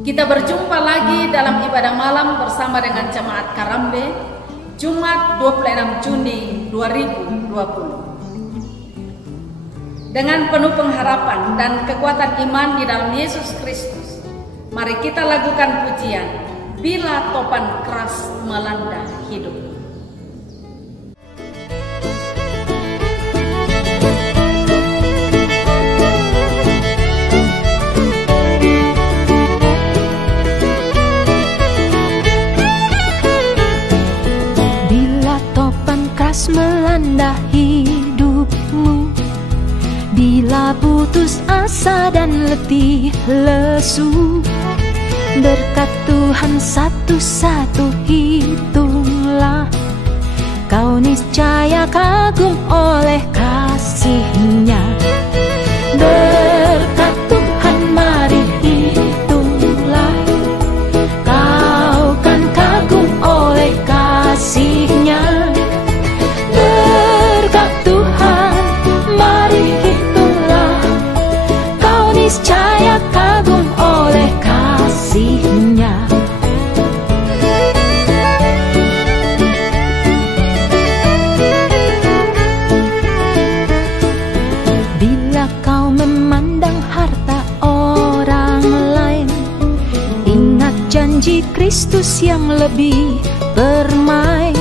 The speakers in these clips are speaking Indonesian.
Kita berjumpa lagi dalam ibadah malam bersama dengan Jemaat Karambe, Jumat 26 Juni 2020. Dengan penuh pengharapan dan kekuatan iman di dalam Yesus Kristus, mari kita lakukan pujian Bila Topan Keras Melanda Hidup. Melanda hidupmu, bila putus asa dan letih lesu, berkat Tuhan satu-satu hitunglah, kau niscaya kagum oleh kasih-Nya. Berkat Tuhan mari hitunglah, kau kan kagum oleh kasih-Nya. Niscaya kagum oleh kasih-Nya. Bila kau memandang harta orang lain, ingat janji Kristus yang lebih permai.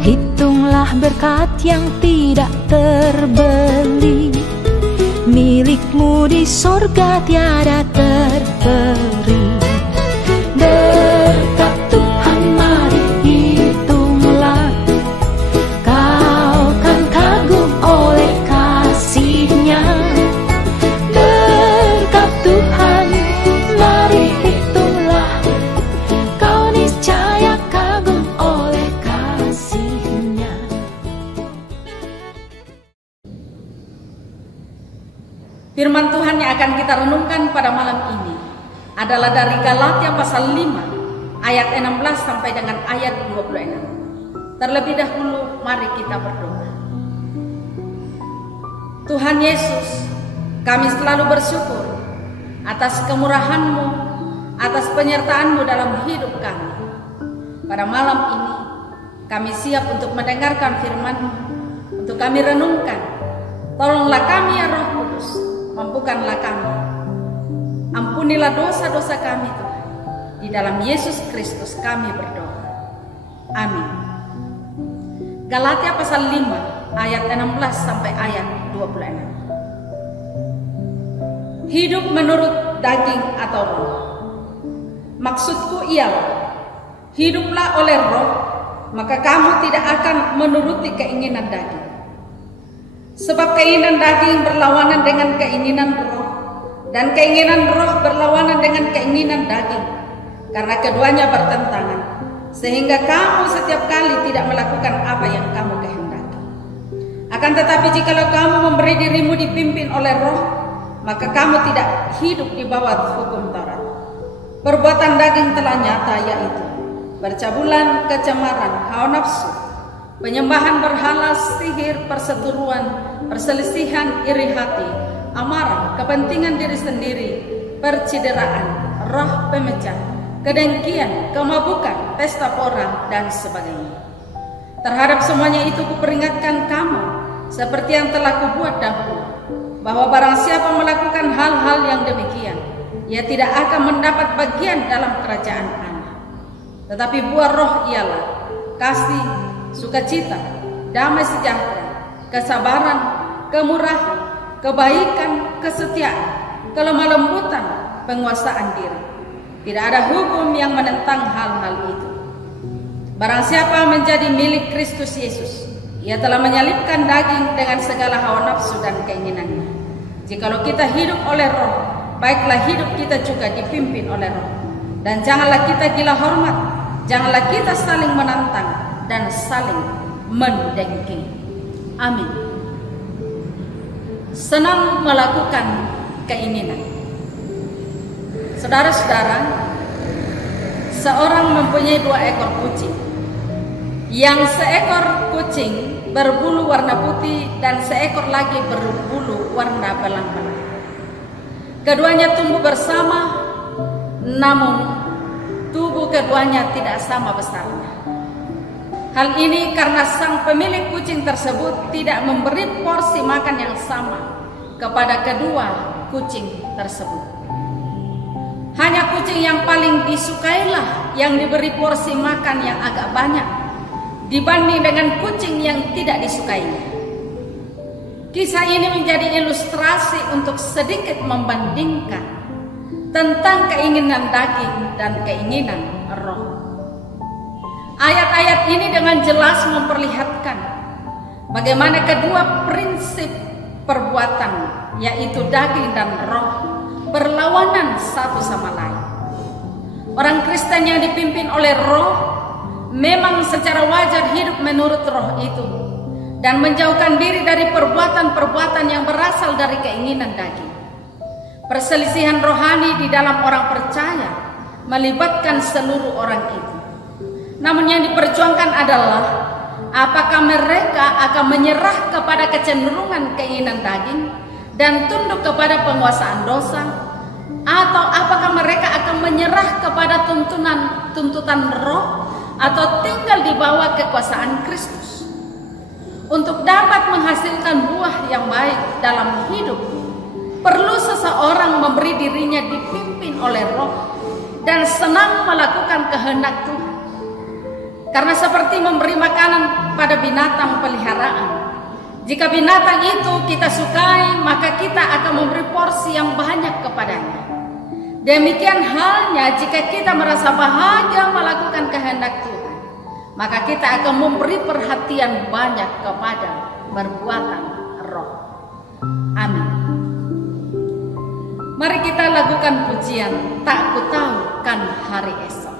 Hitunglah berkat yang tidak terbeli, milikmu di sorga tiada terperi. Berkat Tuhan mari hitunglah, kau kan kagum oleh kasih-Nya. Berkat Tuhan mari hitunglah, kau niscaya kagum oleh kasih-Nya. Firman Tuhan yang akan kita renungkan pada malam ini adalah dari Galatia pasal 5 ayat 16 sampai dengan ayat 26. Terlebih dahulu mari kita berdoa. Tuhan Yesus, kami selalu bersyukur atas kemurahan-Mu, atas penyertaan-Mu dalam hidup kami. Pada malam ini kami siap untuk mendengarkan firman-Mu, untuk kami renungkan. Tolonglah kami ya Roh Kudus, mampukanlah kami. Ampunilah dosa-dosa kami Tuhan. Di dalam Yesus Kristus kami berdoa. Amin. Galatia pasal 5 ayat 16 sampai ayat 26. Hidup menurut daging atau roh. Maksudku ialah, hiduplah oleh roh, maka kamu tidak akan menuruti keinginan daging. Sebab keinginan daging berlawanan dengan keinginan roh, dan keinginan roh berlawanan dengan keinginan daging, karena keduanya bertentangan, sehingga kamu setiap kali tidak melakukan apa yang kamu kehendaki. Akan tetapi jikalau kamu memberi dirimu dipimpin oleh roh, maka kamu tidak hidup di bawah hukum Taurat. Perbuatan daging telah nyata, yaitu percabulan, kecemaran, hawa nafsu, penyembahan berhala, sihir, perseteruan, perselisihan, iri hati, amarah, kepentingan diri sendiri, percideraan, roh pemecah, kedengkian, kemabukan, pesta pora, dan sebagainya. Terhadap semuanya itu kuperingatkan kamu, seperti yang telah kubuat dahulu, bahwa barang siapa melakukan hal-hal yang demikian, ia tidak akan mendapat bagian dalam kerajaan Allah. Tetapi buah roh ialah kasih, sukacita, damai sejahtera, kesabaran, kemurahan, kebaikan, kesetiaan, kelemah lembutan, penguasaan diri. Tidak ada hukum yang menentang hal-hal itu. Barang siapa menjadi milik Kristus Yesus, ia telah menyalibkan daging dengan segala hawa nafsu dan keinginannya. Jikalau kita hidup oleh roh, baiklah hidup kita juga dipimpin oleh roh. Dan janganlah kita gila hormat, Janganlah kita saling menantang dan saling mendengki. Amin. Senang melakukan keinginan. Saudara-saudara, seorang mempunyai 2 ekor kucing. Yang seekor kucing berbulu warna putih dan seekor lagi berbulu warna belang-belang. Keduanya tumbuh bersama, namun tubuh keduanya tidak sama besarnya. Hal ini karena sang pemilik kucing tersebut tidak memberi porsi makan yang sama kepada kedua kucing tersebut. Hanya kucing yang paling disukailah yang diberi porsi makan yang agak banyak dibanding dengan kucing yang tidak disukainya. Kisah ini menjadi ilustrasi untuk sedikit membandingkan tentang keinginan daging dan keinginan roh. Ayat-ayat ini dengan jelas memperlihatkan bagaimana kedua prinsip perbuatan, yaitu daging dan roh, berlawanan satu sama lain. Orang Kristen yang dipimpin oleh roh memang secara wajar hidup menurut roh itu dan menjauhkan diri dari perbuatan-perbuatan yang berasal dari keinginan daging. Perselisihan rohani di dalam orang percaya melibatkan seluruh orang itu. Namun yang diperjuangkan adalah apakah mereka akan menyerah kepada kecenderungan keinginan daging dan tunduk kepada penguasaan dosa, atau apakah mereka akan menyerah kepada tuntutan roh atau tinggal di bawah kekuasaan Kristus. Untuk dapat menghasilkan buah yang baik dalam hidup, perlu seseorang memberi dirinya dipimpin oleh roh dan senang melakukan kehendak Tuhan. Karena seperti memberi makanan pada binatang peliharaan, jika binatang itu kita sukai, maka kita akan memberi porsi yang banyak kepadanya. Demikian halnya jika kita merasa bahagia melakukan kehendak Tuhan, maka kita akan memberi perhatian banyak kepada perbuatan roh. Amin. Mari kita lakukan pujian Tak Ku Tahu Kan Hari Esok.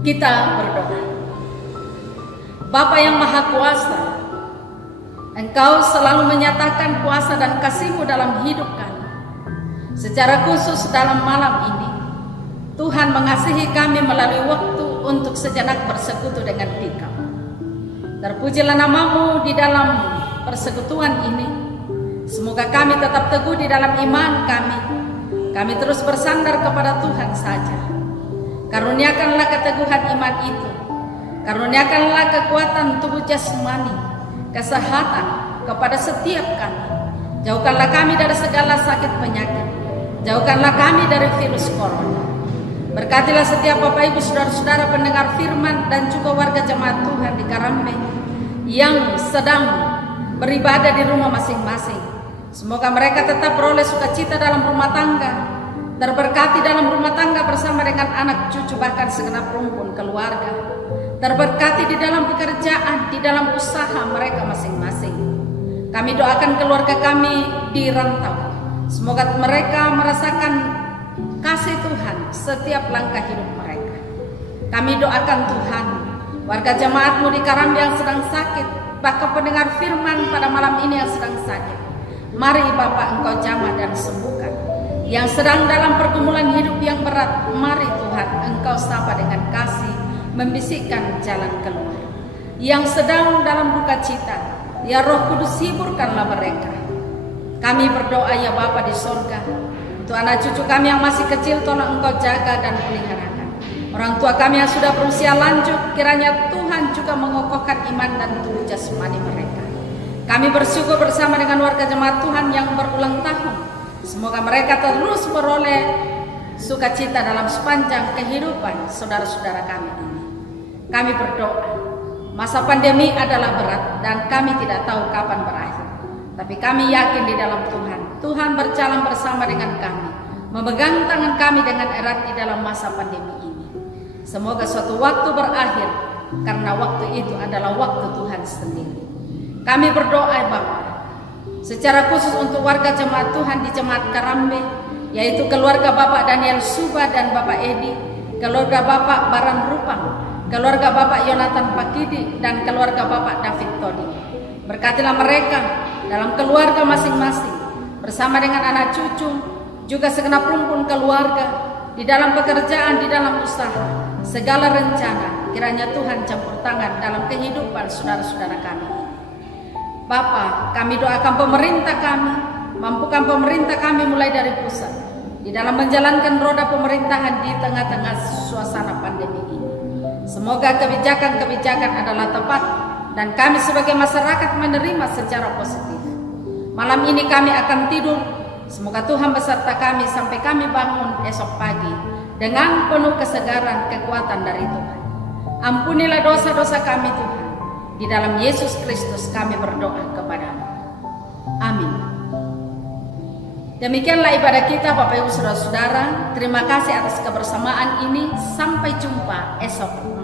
Kita berdoa. Bapa yang Maha Kuasa, Engkau selalu menyatakan kuasa dan kasih-Mu dalam hidup kami. Secara khusus dalam malam ini, Tuhan mengasihi kami melalui waktu untuk sejenak bersekutu dengan Dikau. Terpujilah nama-Mu di dalam persekutuan ini. Semoga kami tetap teguh di dalam iman kami. Kami terus bersandar kepada Tuhan saja. Karuniakanlah keteguhan iman itu. Karuniakanlah kekuatan tubuh jasmani kesehatan kepada setiap kami. Jauhkanlah kami dari segala sakit penyakit. Jauhkanlah kami dari virus corona. Berkatilah setiap Bapak Ibu saudara-saudara pendengar firman dan juga warga jemaat Tuhan di Karambe yang sedang beribadah di rumah masing-masing. Semoga mereka tetap beroleh sukacita dalam rumah tangga, terberkati dalam rumah tangga bersama dengan anak cucu bahkan segenap rumpun keluarga. Terberkati di dalam pekerjaan, di dalam usaha mereka masing-masing. Kami doakan keluarga kami di rantau. Semoga mereka merasakan kasih Tuhan setiap langkah hidup mereka. Kami doakan Tuhan, warga jemaatmu di Karambe yang sedang sakit, bahkan pendengar firman pada malam ini yang sedang sakit. Mari Bapak Engkau jamah dan sembuhkan. Yang sedang dalam pergumulan hidup yang berat, mari Tuhan Engkau sapa dengan kasih, membisikkan jalan keluar. Yang sedang dalam duka cita, ya Roh Kudus hiburkanlah mereka. Kami berdoa ya Bapa di surga, untuk anak cucu kami yang masih kecil tolong Engkau jaga dan peliharakan. Orang tua kami yang sudah berusia lanjut, kiranya Tuhan juga mengokohkan iman dan tubuh jasmani mereka. Kami bersyukur bersama dengan warga jemaat Tuhan yang berulang tahun. Semoga mereka terus beroleh sukacita dalam sepanjang kehidupan saudara-saudara kami ini. Kami berdoa, masa pandemi adalah berat dan kami tidak tahu kapan berakhir. Tapi kami yakin di dalam Tuhan. Tuhan berjalan bersama dengan kami, memegang tangan kami dengan erat di dalam masa pandemi ini. Semoga suatu waktu berakhir, karena waktu itu adalah waktu Tuhan sendiri. Kami berdoa Bapak, secara khusus untuk warga jemaat Tuhan di jemaat Karambe, yaitu keluarga Bapak Daniel Suba dan Bapak Edi, keluarga Bapak Baran Rupang, keluarga Bapak Yonatan Pakidi, dan keluarga Bapak David Todi. Berkatilah mereka dalam keluarga masing-masing, bersama dengan anak cucu, juga segenap rumpun keluarga, di dalam pekerjaan, di dalam usaha, segala rencana, kiranya Tuhan campur tangan dalam kehidupan saudara-saudara kami. Bapa, kami doakan pemerintah kami, mampukan pemerintah kami mulai dari pusat, di dalam menjalankan roda pemerintahan di tengah-tengah suasana pandemi ini. Semoga kebijakan-kebijakan adalah tepat, dan kami sebagai masyarakat menerima secara positif. Malam ini kami akan tidur, semoga Tuhan beserta kami sampai kami bangun esok pagi dengan penuh kesegaran kekuatan dari Tuhan. Ampunilah dosa-dosa kami Tuhan, di dalam Yesus Kristus kami berdoa kepadamu. Amin. Demikianlah ibadah kita Bapak Ibu Saudara-saudara. Terima kasih atas kebersamaan ini. Sampai jumpa esok